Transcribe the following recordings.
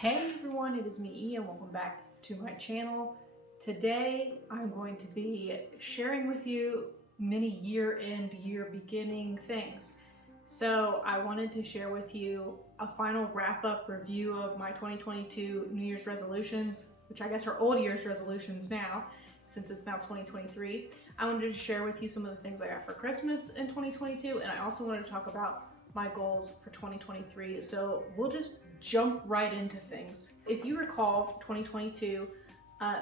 Hey everyone, it is me E and welcome back to my channel. Today I'm going to be sharing with you many year-end, year-beginning things. So I wanted to share with you a final wrap-up review of my 2022 New Year's resolutions, which I guess are old Year's resolutions now, since it's now 2023. I wanted to share with you some of the things I got for Christmas in 2022, and I also wanted to talk about my goals for 2023. So we'll just jump right into things. If you recall 2022,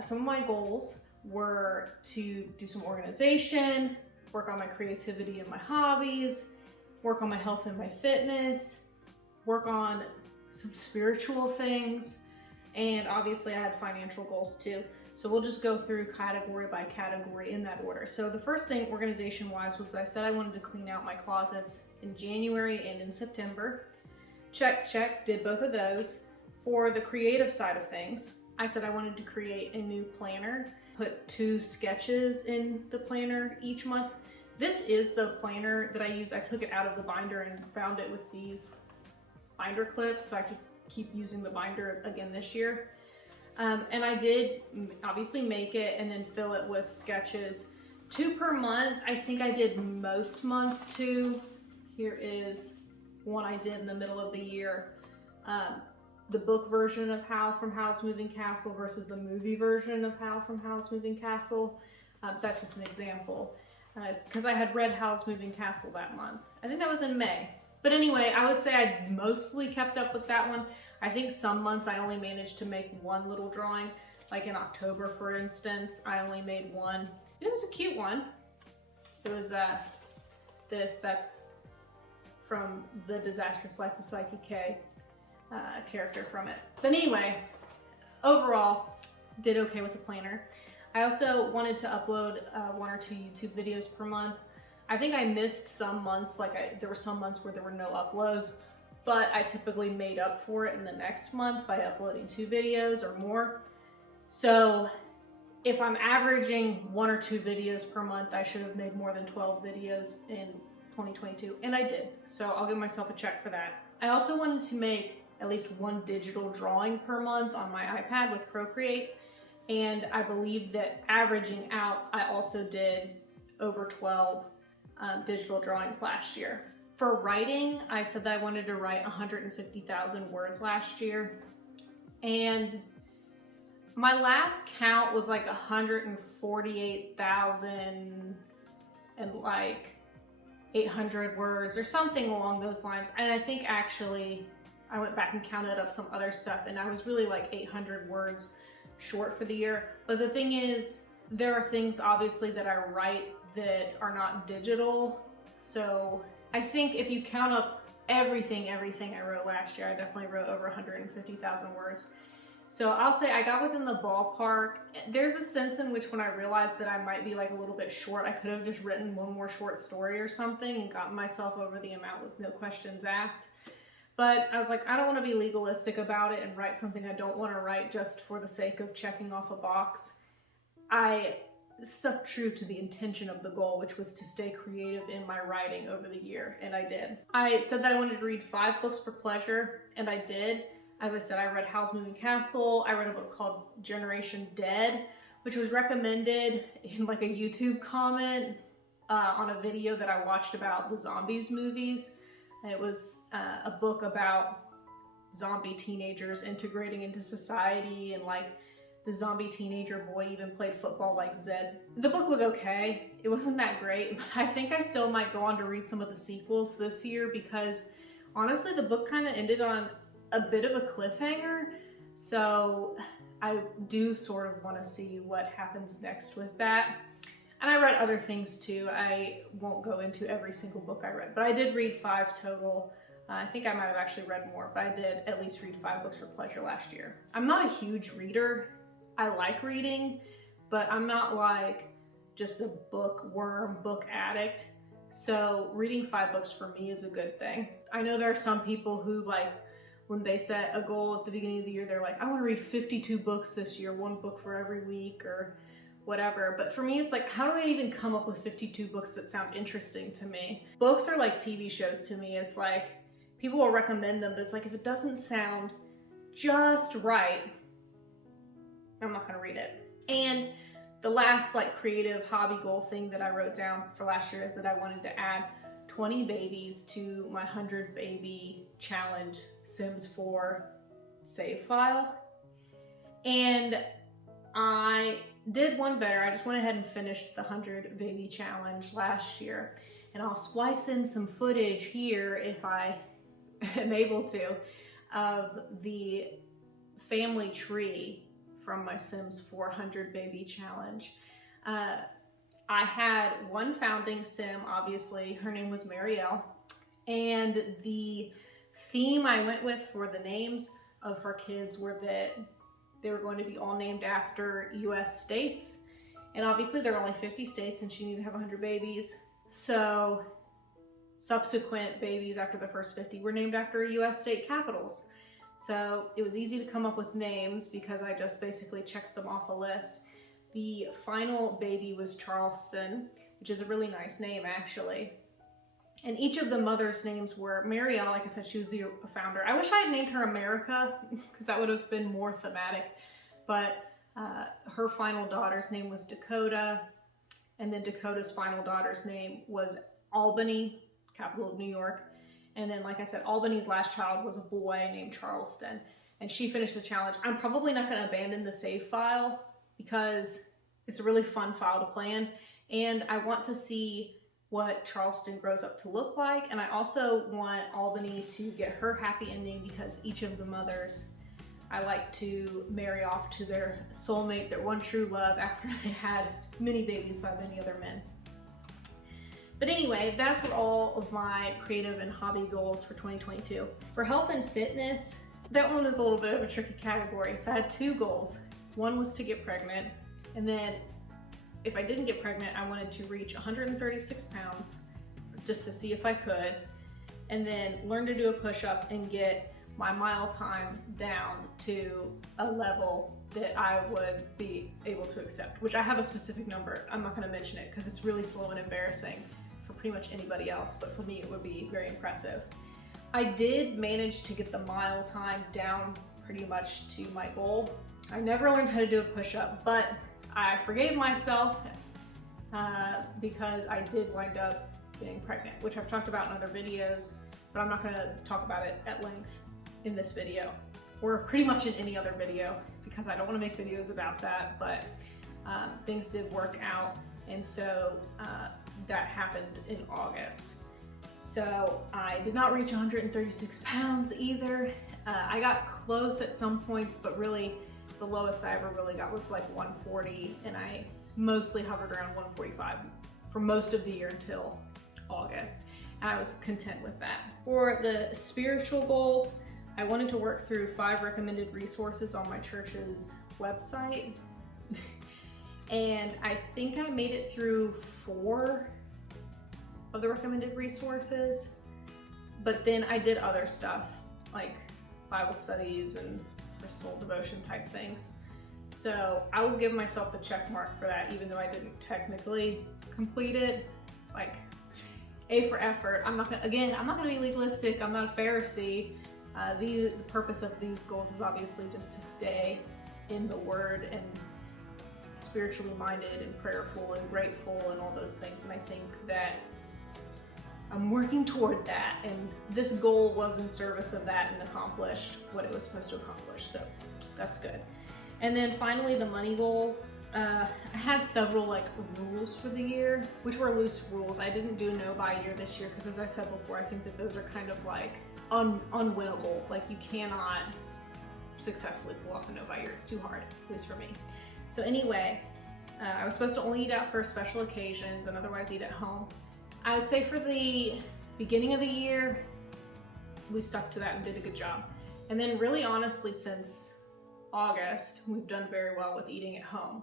some of my goals were to do some organization, work on my creativity and my hobbies, work on my health and my fitness, work on some spiritual things, and obviously I had financial goals too. So we'll just go through category by category in that order. So the first thing organization-wise was I said I wanted to clean out my closets in January and in September. Check, check, did both of those. For the creative side of things, I said I wanted to create a new planner, put 2 sketches in the planner each month. This is the planner that I use. I took it out of the binder and bound it with these binder clips so I could keep using the binder again this year. And I did obviously make it and then fill it with sketches. 2 per month. I think I did most months 2. Here is one I did in the middle of the year. The book version of Hal from Hal's Moving Castle versus the movie version of Hal from Hal's Moving Castle. That's just an example. Because I had read Hal's Moving Castle that month. I think that was in May. But anyway, I would say I mostly kept up with that one. I think some months I only managed to make 1 little drawing. Like in October, for instance, I only made 1. It was a cute one. It was that's from The Disastrous Life of Psyche K character from it. But anyway, overall, did okay with the planner. I also wanted to upload 1 or 2 YouTube videos per month. I think I missed some months, there were some months where there were no uploads, but I typically made up for it in the next month by uploading 2 videos or more. So if I'm averaging 1 or 2 videos per month, I should have made more than 12 videos in 2022, and I did. So I'll give myself a check for that. I also wanted to make at least 1 digital drawing per month on my iPad with Procreate, and I believe that averaging out, I also did over 12 digital drawings last year. For writing, I said that I wanted to write 150,000 words last year, and my last count was like 148,000 and like 800 words or something along those lines. And I think actually I went back and counted up some other stuff and I was really like 800 words short for the year. But the thing is, there are things obviously that I write that are not digital. So I think if you count up everything I wrote last year, I definitely wrote over 150,000 words. So I'll say I got within the ballpark. There's a sense in which when I realized that I might be like a little bit short, I could have just written 1 more short story or something and gotten myself over the amount with no questions asked. But I was like, I don't want to be legalistic about it and write something I don't want to write just for the sake of checking off a box. I stuck true to the intention of the goal, which was to stay creative in my writing over the year, and I did. I said that I wanted to read 5 books for pleasure, and I did. As I said, I read Hal's Moving Castle. I read a book called Generation Dead, which was recommended in like a YouTube comment on a video that I watched about the Zombies movies. It was a book about zombie teenagers integrating into society, and like the zombie teenager boy even played football like Zed. The book was okay. It wasn't that great, but I think I still might go on to read some of the sequels this year because honestly, the book kind of ended on a bit of a cliffhanger. So I do sort of want to see what happens next with that. And I read other things too. I won't go into every single book I read, but I did read 5 total. I think I might have actually read more, but I did at least read 5 books for pleasure last year. I'm not a huge reader. I like reading, but I'm not like just a bookworm, book addict. So reading 5 books for me is a good thing. I know there are some people who like, when they set a goal at the beginning of the year, they're like, I want to read 52 books this year, 1 book for every week or whatever. But for me, it's like, how do I even come up with 52 books that sound interesting to me? Books are like TV shows to me. It's like, people will recommend them, but it's like, if it doesn't sound just right. I'm not gonna read it. And the last like creative hobby goal thing that I wrote down for last year is that I wanted to add 20 babies to my 100 baby challenge Sims 4 save file. And I did one better. I just went ahead and finished the 100 baby challenge last year. And I'll splice in some footage here if I am able to of the family tree from my Sims 400 baby challenge. I had one founding Sim, obviously, her name was Marielle, and the theme I went with for the names of her kids were that they were going to be all named after US states, and obviously there are only 50 states and she needed to have 100 babies, so subsequent babies after the first 50 were named after US state capitals. So it was easy to come up with names because I just basically checked them off a list. The final baby was Charleston, which is a really nice name actually. And each of the mothers' names were Marielle, like I said, she was the founder. I wish I had named her America because that would have been more thematic. But her final daughter's name was Dakota. And then Dakota's final daughter's name was Albany, capital of New York. And then, like I said, Albany's last child was a boy named Charleston. And she finished the challenge. I'm probably not going to abandon the save file because it's a really fun file to plan. And I want to see what Charleston grows up to look like. And I also want Albany to get her happy ending because each of the mothers I like to marry off to their soulmate, their one true love after they had many babies by many other men. But anyway, that's what all of my creative and hobby goals for 2022. For health and fitness, that one is a little bit of a tricky category. So I had two goals. One was to get pregnant, and then if I didn't get pregnant, I wanted to reach 136 pounds just to see if I could, and then learn to do a push-up and get my mile time down to a level that I would be able to accept, which I have a specific number. I'm not gonna mention it because it's really slow and embarrassing for pretty much anybody else, but for me it would be very impressive. I did manage to get the mile time down pretty much to my goal. I never learned how to do a push-up, but I forgave myself because I did wind up getting pregnant, which I've talked about in other videos, but I'm not gonna talk about it at length in this video, or pretty much in any other video, because I don't wanna make videos about that, but things did work out, and so that happened in August. So I did not reach 136 pounds either. I got close at some points, but really the lowest I ever really got was like 140, and I mostly hovered around 145 for most of the year until August, and I was content with that. For the spiritual goals, I wanted to work through 5 recommended resources on my church's website, and I think I made it through 4 of the recommended resources, but then I did other stuff like Bible studies and personal devotion type things. So I will give myself the check mark for that, even though I didn't technically complete it. Like, A for effort. I'm not gonna be legalistic. I'm not a Pharisee. The purpose of these goals is obviously just to stay in the Word and spiritually minded and prayerful and grateful and all those things. And I think that I'm working toward that, and this goal was in service of that and accomplished what it was supposed to accomplish, so that's good. And then finally, the money goal. I had several like rules for the year, which were loose rules. I didn't do no buy year this year because, as I said before, I think that those are kind of like unwinnable. Like, you cannot successfully pull off a no buy year. It's too hard, at least for me. So anyway, I was supposed to only eat out for special occasions and otherwise eat at home. I would say for the beginning of the year, we stuck to that and did a good job. And then really honestly, since August, we've done very well with eating at home.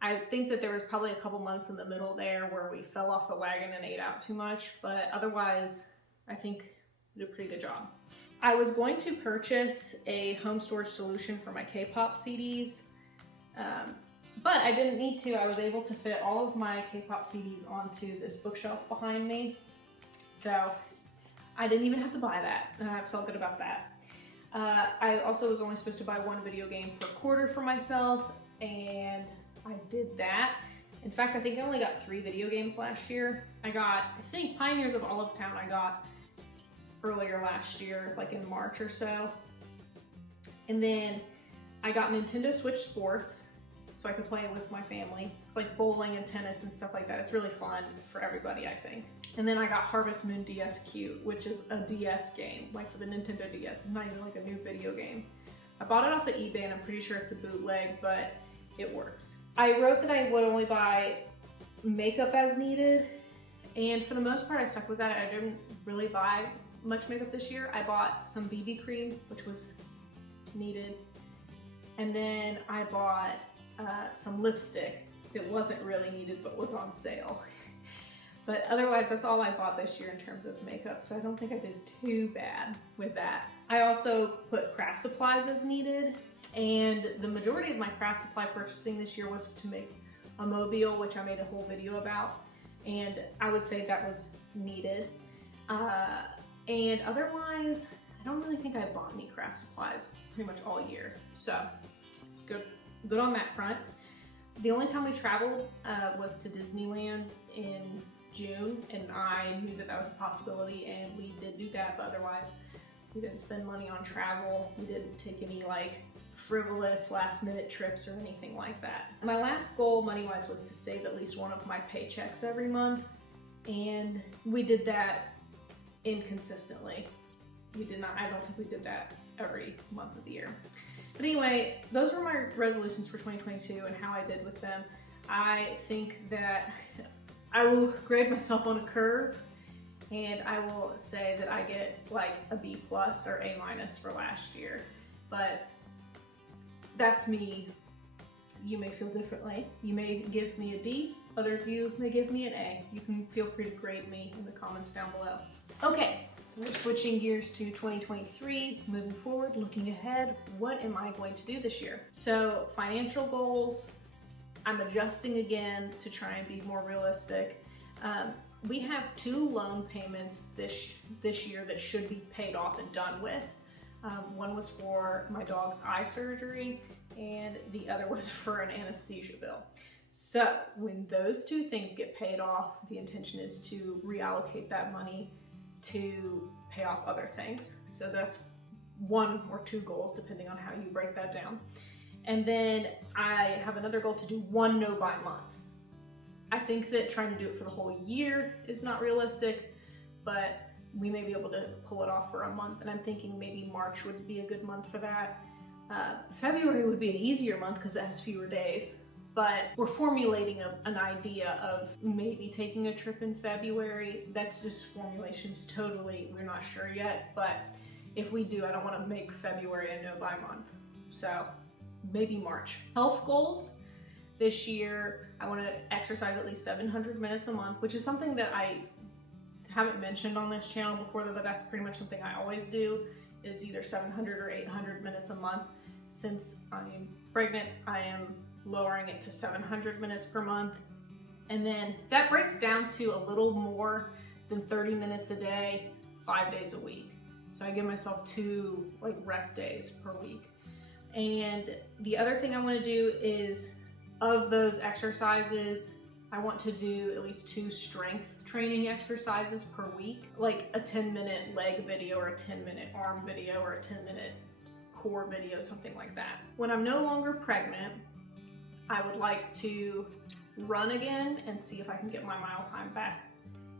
I think that there was probably a couple months in the middle there where we fell off the wagon and ate out too much, but otherwise, I think we did a pretty good job. I was going to purchase a home storage solution for my K-pop CDs, but I didn't need to. I was able to fit all of my K-pop CDs onto this bookshelf behind me, so I didn't even have to buy that. I felt good about that. I also was only supposed to buy one video game per quarter for myself, and I did that. In fact, I think I only got 3 video games last year. I think Pioneers of Olive Town I got earlier last year, like in March or so. And then I got Nintendo Switch Sports, so I could play with my family. It's like bowling and tennis and stuff like that. It's really fun for everybody, I think. And then I got Harvest Moon DSQ, which is a DS game, like for the Nintendo DS. It's not even like a new video game. I bought it off of eBay and I'm pretty sure it's a bootleg, but it works. I wrote that I would only buy makeup as needed, and for the most part I stuck with that. I didn't really buy much makeup this year. I bought some BB cream, which was needed, and then I bought some lipstick that wasn't really needed but was on sale. But otherwise, that's all I bought this year in terms of makeup, so I don't think I did too bad with that. I also put craft supplies as needed, and the majority of my craft supply purchasing this year was to make a mobile, which I made a whole video about, and I would say that was needed. And otherwise, I don't really think I bought any craft supplies pretty much all year, so good on that front. The only time we traveled was to Disneyland in June, and I knew that that was a possibility, and we did do that, but otherwise we didn't spend money on travel. We didn't take any like frivolous last minute trips or anything like that. My last goal money-wise was to save at least one of my paychecks every month, and we did that inconsistently. I don't think we did that every month of the year. But anyway, those were my resolutions for 2022 and how I did with them. I think that I will grade myself on a curve, and I will say that I get like a B+ or A- for last year. But that's me. You may feel differently. You may give me a D, other of you may give me an A. You can feel free to grade me in the comments down below. Okay, so we're switching gears to 2023, moving forward, looking ahead. What am I going to do this year? So financial goals, I'm adjusting again to try and be more realistic. We have 2 loan payments this year that should be paid off and done with. One was for my dog's eye surgery, and the other was for an anesthesia bill. So when those 2 things get paid off, the intention is to reallocate that money to pay off other things. So that's 1 or 2 goals, depending on how you break that down. And then I have another goal to do 1 no-buy month. I think that trying to do it for the whole year is not realistic, but we may be able to pull it off for a month, and I'm thinking maybe March would be a good month for that. February would be an easier month because it has fewer days, but we're formulating an idea of maybe taking a trip in February. That's just formulations totally, we're not sure yet, but if we do, I don't want to make February a no-buy month. So maybe March. Health goals. This year, I want to exercise at least 700 minutes a month, which is something that I haven't mentioned on this channel before, but that's pretty much something I always do, is either 700 or 800 minutes a month. Since I'm pregnant, I am lowering it to 700 minutes per month. And then that breaks down to a little more than 30 minutes a day, 5 days a week. So I give myself 2 like rest days per week. And the other thing I want to do is, of those exercises, I want to do at least 2 strength training exercises per week, like a 10-minute leg video or a 10-minute arm video or a 10-minute core video, something like that. When I'm no longer pregnant, I would like to run again and see if I can get my mile time back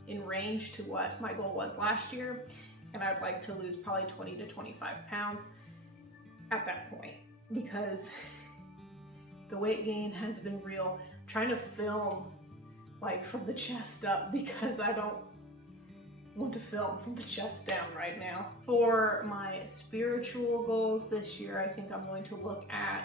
in range to what my goal was last year. And I'd like to lose probably 20 to 25 pounds at that point, because the weight gain has been real. I'm trying to film like from the chest up because I don't want to film from the chest down right now. For my spiritual goals this year, I think I'm going to look at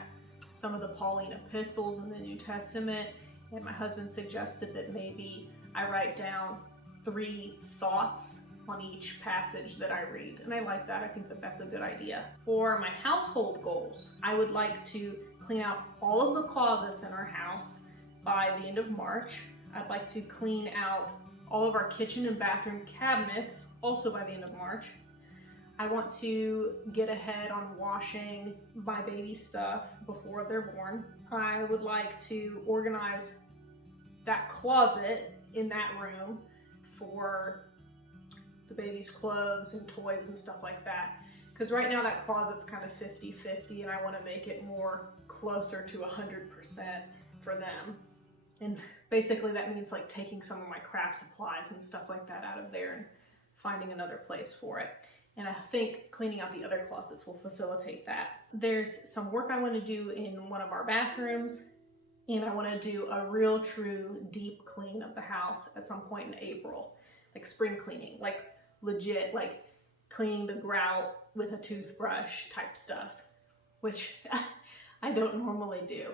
some of the Pauline epistles in the New Testament, and my husband suggested that maybe I write down 3 thoughts on each passage that I read, and I like that. I think that that's a good idea. For my household goals, I would like to clean out all of the closets in our house by the end of March. I'd like to clean out all of our kitchen and bathroom cabinets also by the end of March. I want to get ahead on washing my baby stuff before they're born. I would like to organize that closet in that room for the baby's clothes and toys and stuff like that. Because right now that closet's kind of 50-50 and I want to make it more closer to 100% for them. And basically that means like taking some of my craft supplies and stuff like that out of there and finding another place for it. And I think cleaning out the other closets will facilitate that. There's some work I want to do in one of our bathrooms, and I want to do a real true deep clean of the house at some point in April. Like spring cleaning, like legit, like cleaning the grout with a toothbrush type stuff, which I don't normally do,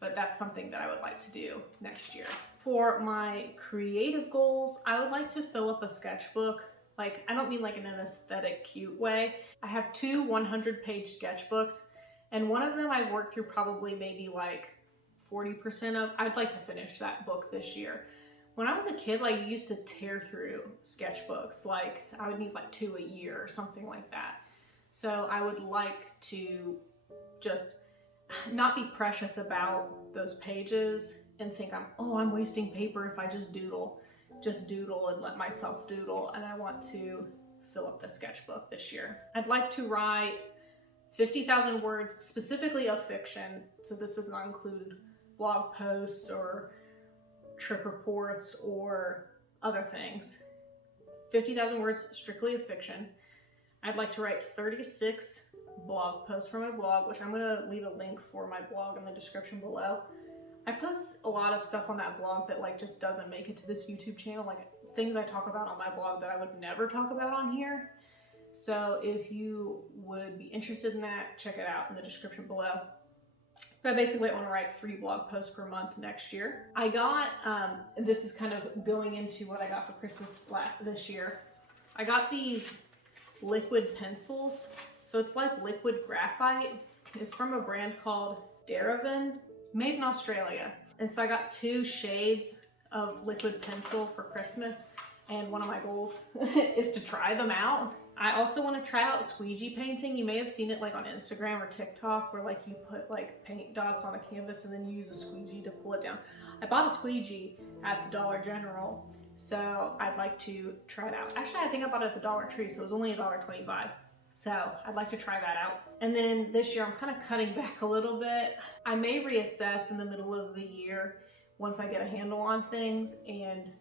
but that's something that I would like to do next year. For my creative goals, I would like to fill up a sketchbook. Like, I don't mean like in an aesthetic, cute way. I have 2 100-page sketchbooks, and one of them I worked through probably maybe like 40% of. I'd like to finish that book this year. When I was a kid, like, I used to tear through sketchbooks. Like, I would need like 2 a year or something like that. So I would like to just not be precious about those pages and think I'm wasting paper if I just doodle and let myself doodle. And I want to fill up the sketchbook this year. I'd like to write 50,000 words specifically of fiction. So this does not include blog posts or trip reports or other things. 50,000 words strictly of fiction. I'd like to write 36 blog posts for my blog, which I'm gonna leave a link for my blog in the description below. I post a lot of stuff on that blog that like just doesn't make it to this YouTube channel, like things I talk about on my blog that I would never talk about on here. So if you would be interested in that, check it out in the description below. But basically I want to write 3 blog posts per month next year. I got, this is kind of going into what I got for Christmas this year. I got these liquid pencils. So it's like liquid graphite. It's from a brand called Derivan, made in Australia. And so I got 2 shades of liquid pencil for Christmas, and one of my goals is to try them out. I also want to try out squeegee painting. You may have seen it like on Instagram or TikTok, where like you put like paint dots on a canvas and then you use a squeegee to pull it down. I bought a squeegee at the Dollar General, so I'd like to try it out. Actually, I think I bought it at the Dollar Tree, so it was only $1.25. So I'd like to try that out. And then this year I'm kind of cutting back a little bit. I may reassess in the middle of the year once I get a handle on things and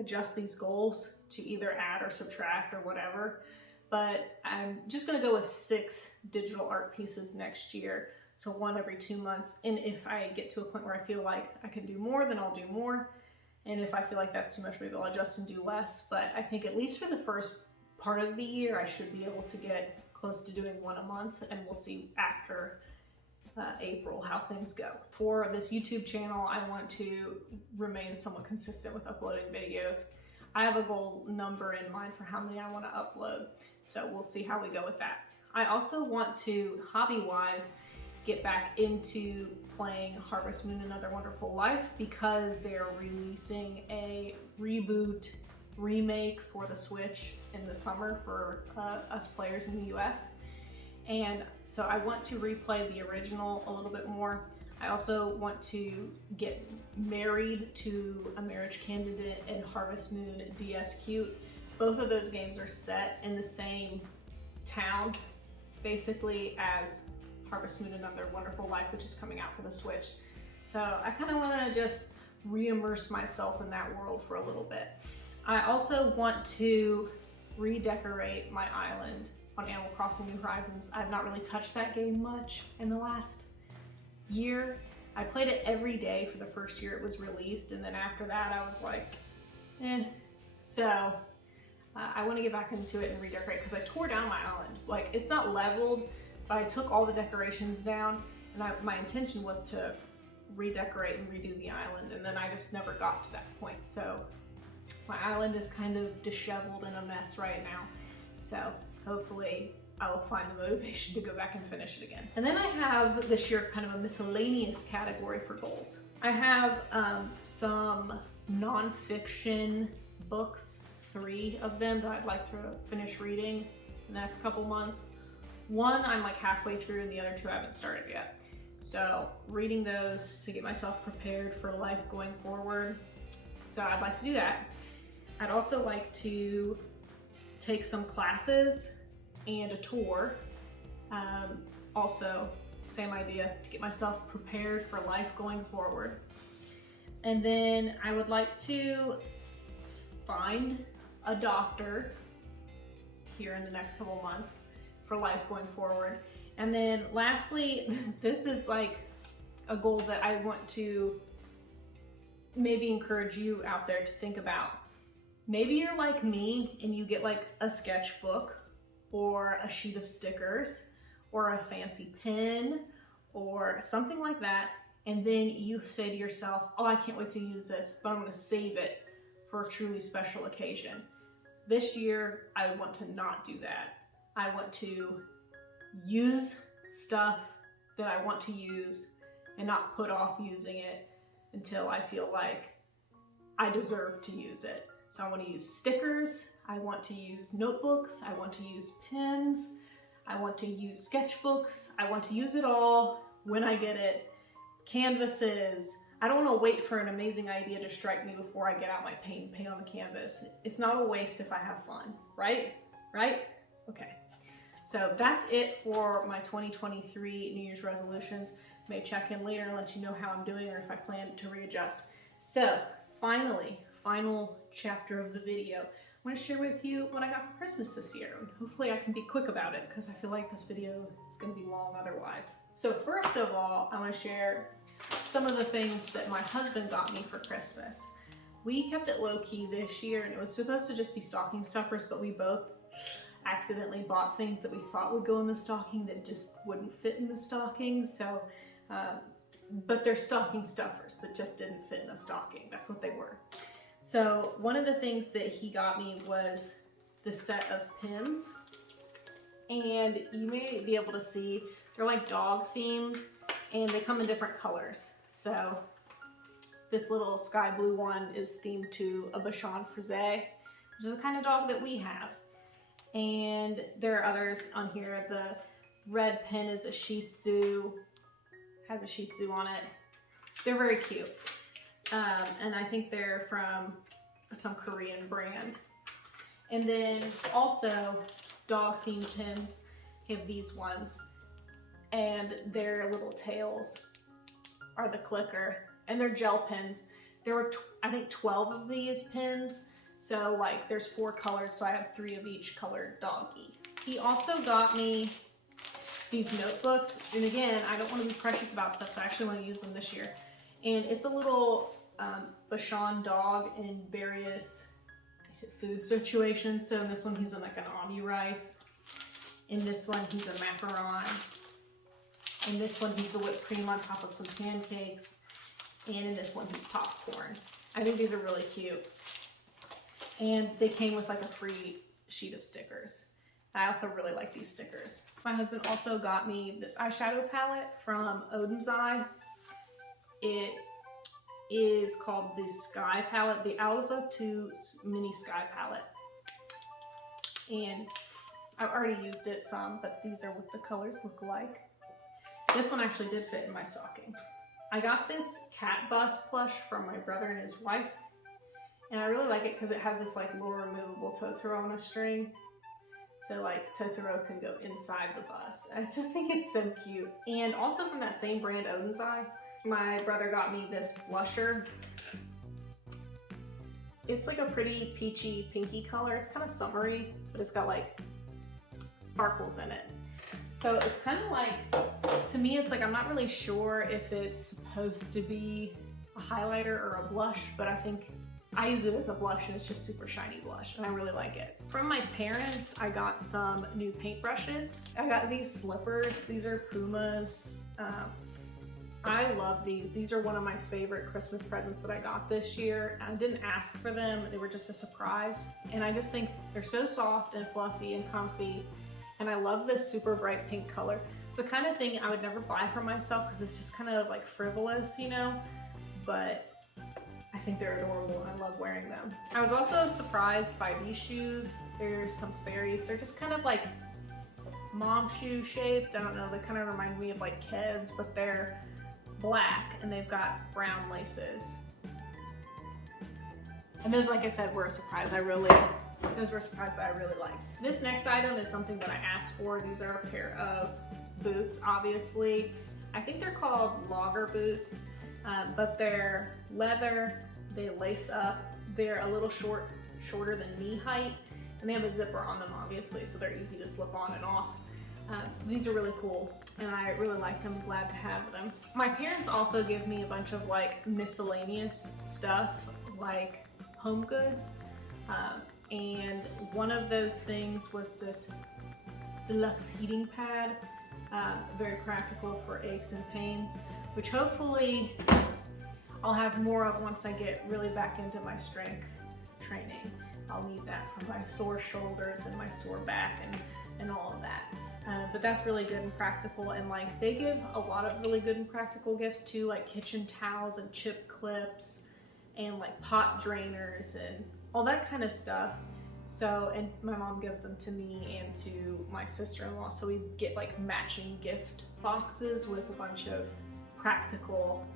adjust these goals to either add or subtract or whatever. But I'm just gonna go with 6 digital art pieces next year. So 1 every 2 months. And if I get to a point where I feel like I can do more, then I'll do more. And if I feel like that's too much, maybe I'll adjust and do less. But I think at least for the first part of the year, I should be able to get close to doing 1 a month, and we'll see after April how things go. For this YouTube channel, I want to remain somewhat consistent with uploading videos. I have a goal number in mind for how many I want to upload, so we'll see how we go with that. I also want to, hobby-wise, get back into playing Harvest Moon: Another Wonderful Life, because they're releasing a reboot remake for the Switch in the summer for us players in the US. And so I want to replay the original a little bit more. I also want to get married to a marriage candidate in Harvest Moon DS Cute. Both of those games are set in the same town, basically, as Harvest Moon: Another Wonderful Life, which is coming out for the Switch. So I kind of want to just re-immerse myself in that world for a little bit. I also want to redecorate my island on Animal Crossing New Horizons. I've not really touched that game much in the last year. I played it every day for the first year it was released, and then after that I was like, eh. So I want to get back into it and redecorate, because I tore down my island. Like, it's not leveled, but I took all the decorations down, and my intention was to redecorate and redo the island, and then I just never got to that point. So my island is kind of disheveled and a mess right now. So hopefully I will find the motivation to go back and finish it again. And then I have this year kind of a miscellaneous category for goals. I have some nonfiction books, 3 of them that I'd like to finish reading in the next couple months. One I'm like halfway through and the other two I haven't started yet. So reading those to get myself prepared for life going forward. So I'd like to do that. I'd also like to take some classes and a tour. Also, same idea, to get myself prepared for life going forward. And then I would like to find a doctor here in the next couple months for life going forward. And then lastly, this is like a goal that I want to maybe encourage you out there to think about. Maybe you're like me and you get like a sketchbook or a sheet of stickers or a fancy pen or something like that, and then you say to yourself, oh, I can't wait to use this, but I'm gonna save it for a truly special occasion. This year, I want to not do that. I want to use stuff that I want to use and not put off using it until I feel like I deserve to use it. So I want to use stickers, I want to use notebooks, I want to use pens, I want to use sketchbooks, I want to use it all when I get it. Canvases. I don't want to wait for an amazing idea to strike me before I get out my paint and paint on the canvas. It's not a waste if I have fun, right? Right? Okay. So that's it for my 2023 New Year's resolutions. May check in later and let you know how I'm doing or if I plan to readjust. So finally, final chapter of the video. I want to share with you what I got for Christmas this year. And hopefully I can be quick about it because I feel like this video is going to be long otherwise. So first of all, I want to share some of the things that my husband got me for Christmas. We kept it low-key this year and it was supposed to just be stocking stuffers, but we both accidentally bought things that we thought would go in the stocking that just wouldn't fit in the stocking. So, but they're stocking stuffers that just didn't fit in a stocking. That's what they were. So one of the things that he got me was the set of pins, and you may be able to see they're like dog themed and they come in different colors. So this little sky blue one is themed to a Bichon Frise, which is the kind of dog that we have. And there are others on here. The red pin is a Shih Tzu, has a Shih Tzu on it. They're very cute. And I think they're from some Korean brand. And then also dog themed pins have these ones, and their little tails are the clicker, and they're gel pins. There were, I think, 12 of these pins. So like there's 4 colors, so I have 3 of each colored doggy. He also got me these notebooks, and again, I don't want to be precious about stuff, so I actually want to use them this year. And it's a little Bichon dog in various food situations. So in this one, he's in like an omni rice. In this one, he's a macaron. In this one, he's the whipped cream on top of some pancakes. And in this one, he's popcorn. I think these are really cute. And they came with like a free sheet of stickers. I also really like these stickers. My husband also got me this eyeshadow palette from Odin's Eye. It is called the Sky Palette, the Alpha 2 Mini Sky Palette. And I've already used it some, but these are what the colors look like. This one actually did fit in my stocking. I got this cat bust plush from my brother and his wife, and I really like it because it has this like little removable Totoro on a string. So like Totoro can go inside the bus. I just think it's so cute. And also from that same brand, Odin's Eye, my brother got me this blusher. It's like a pretty peachy pinky color. It's kind of summery, but it's got like sparkles in it. So it's kind of like, to me, it's like, I'm not really sure if it's supposed to be a highlighter or a blush, but I think I use it as a blush, and it's just super shiny blush, and I really like it. From my parents, I got some new paintbrushes. I got these slippers. These are Pumas. I love these. These are one of my favorite Christmas presents that I got this year. I didn't ask for them. They were just a surprise. And I just think they're so soft and fluffy and comfy. And I love this super bright pink color. It's the kind of thing I would never buy for myself because it's just kind of like frivolous, you know? But I think they're adorable and I love wearing them. I was also surprised by these shoes. They're some Sperry's. They're just kind of like mom shoe shaped. I don't know, they kind of remind me of like Keds, but they're black and they've got brown laces. And those, like I said, were a surprise. Those were a surprise that I really liked. This next item is something that I asked for. These are a pair of boots, obviously. I think they're called logger boots, but they're leather, they lace up, they're a little shorter than knee height, and they have a zipper on them, obviously, so they're easy to slip on and off. These are really cool, and I really like them, glad to have them. My parents also give me a bunch of like miscellaneous stuff, like home goods, and one of those things was this deluxe heating pad, very practical for aches and pains, which hopefully I'll have more of once I get really back into my strength training. I'll need that for my sore shoulders and my sore back and all of that. But that's really good and practical, and like they give a lot of really good and practical gifts too, like kitchen towels and chip clips and like pot drainers and all that kind of stuff. So, and my mom gives them to me and to my sister-in-law, so we get like matching gift boxes with a bunch of practical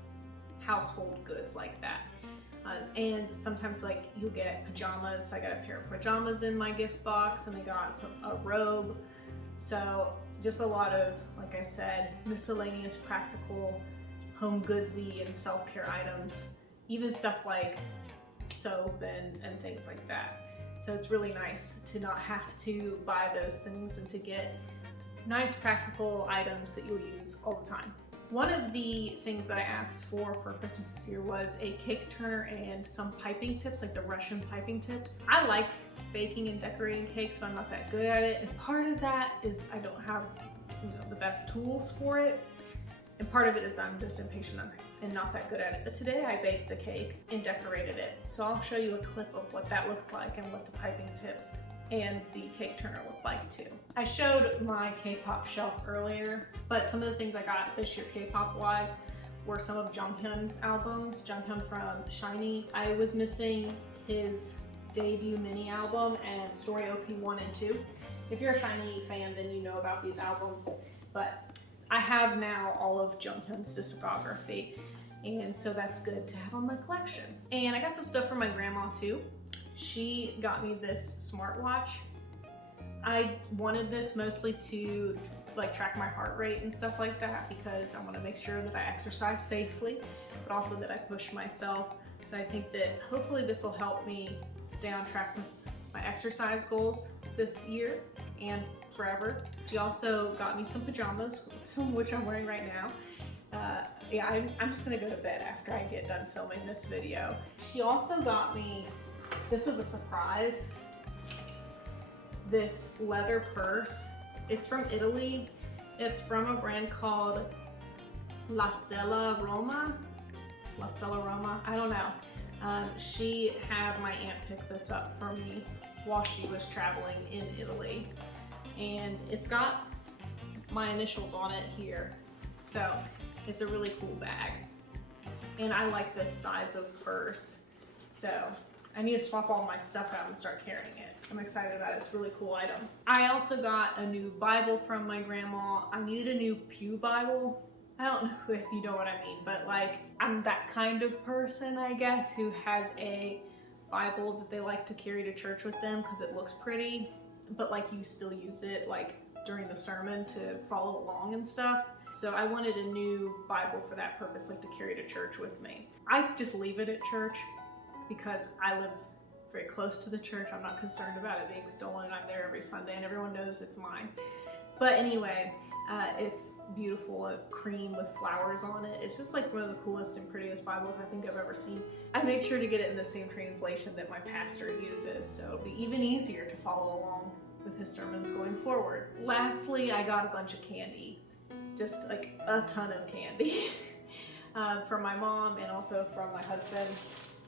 household goods like that. And sometimes like you'll get pajamas. I got a pair of pajamas in my gift box, and they got a robe. So just a lot of, like I said, miscellaneous practical home goodsy and self-care items, even stuff like soap and things like that. So it's really nice to not have to buy those things and to get nice practical items that you'll use all the time. One of the things that I asked for Christmas this year was a cake turner and some piping tips, like the Russian piping tips. I like baking and decorating cakes, but I'm not that good at it. And part of that is I don't have, the best tools for it. And part of it is I'm just impatient and not that good at it. But today I baked a cake and decorated it. So I'll show you a clip of what that looks like and what the piping tips and the cake turner look like too. I showed my K-pop shelf earlier, but some of the things I got this year K-pop wise were some of Junghyun's albums. Junghyun from SHINee. I was missing his debut mini album and Story OP 1 and 2. If you're a SHINee fan, then you know about these albums, but I have now all of Junghyun's discography, and so that's good to have on my collection. And I got some stuff from my grandma too. She got me this smartwatch. I wanted this mostly to like track my heart rate and stuff like that, because I want to make sure that I exercise safely, but also that I push myself. So I think that hopefully this will help me stay on track with my exercise goals this year and forever. She also got me some pajamas, some of which I'm wearing right now. Yeah, I'm just gonna go to bed after I get done filming this video. She also got me, this was a surprise, this leather purse. It's from Italy. It's from a brand called La Sella Roma, I don't know. She had my aunt pick this up for me while she was traveling in Italy. And it's got my initials on it here. So it's a really cool bag. And I like this size of purse. So I need to swap all my stuff out and start carrying it. I'm excited about it. It's a really cool item. I also got a new Bible from my grandma. I needed a new pew Bible. I don't know if you know what I mean, but like I'm that kind of person, I guess, who has a Bible that they like to carry to church with them because it looks pretty, but like you still use it like during the sermon to follow along and stuff. So I wanted a new Bible for that purpose, like to carry to church with me. I just leave it at church because I live very close to the church. I'm not concerned about it being stolen. I'm there every Sunday and everyone knows it's mine. But anyway, it's beautiful, cream with flowers on it. It's just like one of the coolest and prettiest Bibles I think I've ever seen. I made sure to get it in the same translation that my pastor uses, so it'll be even easier to follow along with his sermons going forward. Lastly, I got a bunch of candy, just like a ton of candy from my mom and also from my husband.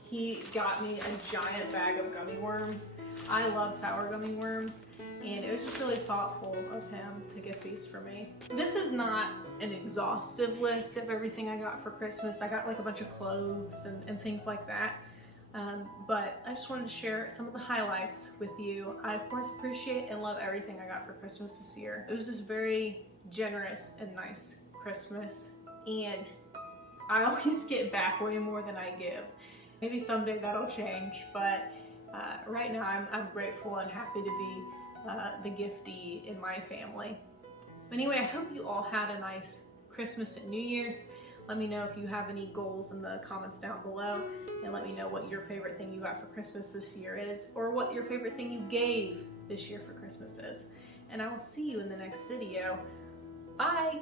He got me a giant bag of gummy worms. I love sour gummy worms, and it was just really thoughtful of him to get these for me. This is not an exhaustive list of everything I got for Christmas. I got like a bunch of clothes and things like that. But I just wanted to share some of the highlights with you. I of course appreciate and love everything I got for Christmas this year. It was just very generous and nice Christmas, and I always get back way more than I give. Maybe someday that'll change, but right now I'm grateful and happy to be the giftee in my family. Anyway, I hope you all had a nice Christmas and New Year's. Let me know if you have any goals in the comments down below, and let me know what your favorite thing you got for Christmas this year is, or what your favorite thing you gave this year for Christmas is. And I will see you in the next video. Bye!